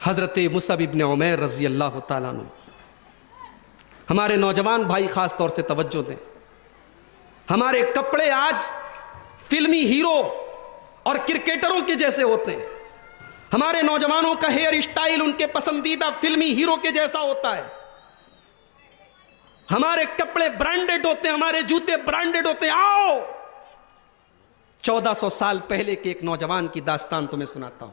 हज़रत मुसअब इब्न उमैर रज़ी अल्लाह ताला अन्हु, हमारे नौजवान भाई ख़ास तौर से तवज्जो दें। हमारे कपड़े आज फिल्मी हीरो और क्रिकेटरों के जैसे होते हैं। हमारे नौजवानों का हेयर स्टाइल उनके पसंदीदा फिल्मी हीरो के जैसा होता है। हमारे कपड़े ब्रांडेड होते हैं, हमारे जूते ब्रांडेड होते हैं। आओ 1400 साल पहले के एक नौजवान की दास्तान तुम्हें सुनाता हूं।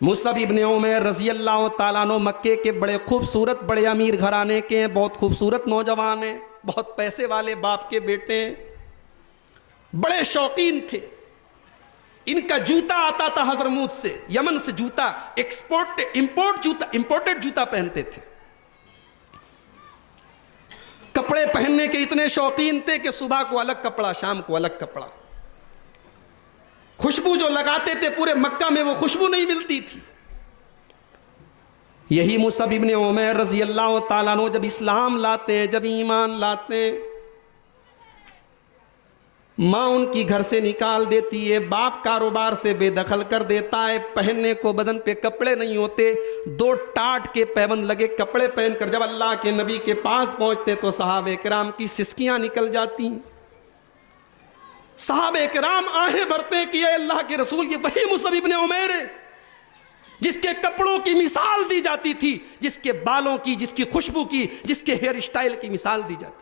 मुसअब इब्न उमैर रज़ी अल्लाह ताला अन्हु मक्के के बड़े खूबसूरत, बड़े अमीर घराने के हैं, बहुत खूबसूरत नौजवान हैं, बहुत पैसे वाले बाप के बेटे हैं, बड़े शौकीन थे। इनका जूता आता था हजरमूत से, यमन से जूता इंपोर्टेड जूता पहनते थे। कपड़े पहनने के इतने शौकीन थे कि सुबह को अलग कपड़ा, शाम को अलग कपड़ा। खुशबू जो लगाते थे पूरे मक्का में वो खुशबू नहीं मिलती थी। यही मुसअब इब्न उमैर रज़ी अल्लाह ताला अन्हु जब इस्लाम लाते हैं, जब ईमान लाते हैं, माँ उनकी घर से निकाल देती है, बाप कारोबार से बेदखल कर देता है, पहनने को बदन पे कपड़े नहीं होते, 2 टाट के पैबंद लगे कपड़े पहनकर जब अल्लाह के नबी के पास पहुंचते तो सहाबे किराम की सिसकियां निकल जाती हैं। सहाबे किराम आहें भरते हैं कि ये अल्लाह के रसूल, ये वही मुसअब इब्न उमैर है जिसके कपड़ों की मिसाल दी जाती थी, जिसके बालों की, जिसकी खुशबू की, जिसके हेयर स्टाइल की मिसाल दी जाती थी।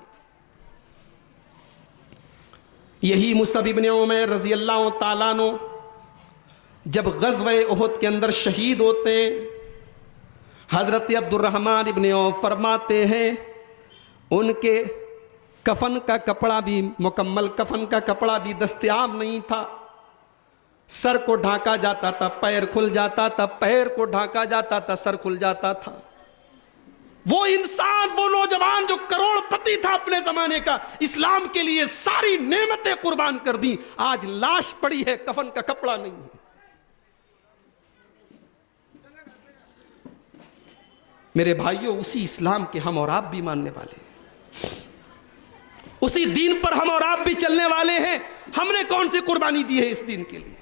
यही मुसअब इब्न उमैर रज़ी अल्लाह ताला अन्हु जब ग़ज़वे उहद के अंदर शहीद होते हैं, हज़रत अब्दुर्रहमान इब्न औफ़ फरमाते हैं उनके कफन का कपड़ा भी, मुकम्मल कफन का कपड़ा भी दस्तयाब नहीं था। सर को ढांका जाता था, पैर खुल जाता था, पैर को ढांका जाता था, सर खुल जाता था। वो इंसान, वो नौजवान जो करोड़पति था अपने जमाने का, इस्लाम के लिए सारी नेमतें कुर्बान कर दी, आज लाश पड़ी है, कफन का कपड़ा नहीं है। मेरे भाइयों, उसी इस्लाम के हम और आप भी मानने वाले हैं, उसी दीन पर हम और आप भी चलने वाले हैं। हमने कौन सी कुर्बानी दी है इस दीन के लिए?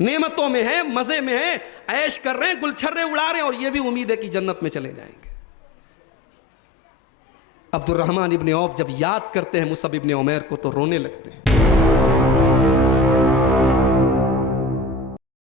नेमतों में है, मजे में है, ऐश कर रहे हैं, गुलछर्रे उड़ा रहे हैं, और ये भी उम्मीद है कि जन्नत में चले जाएंगे। अब्दुर्रहमान इब्न औफ जब याद करते हैं मुसअब इब्न उमैर को तो रोने लगते हैं।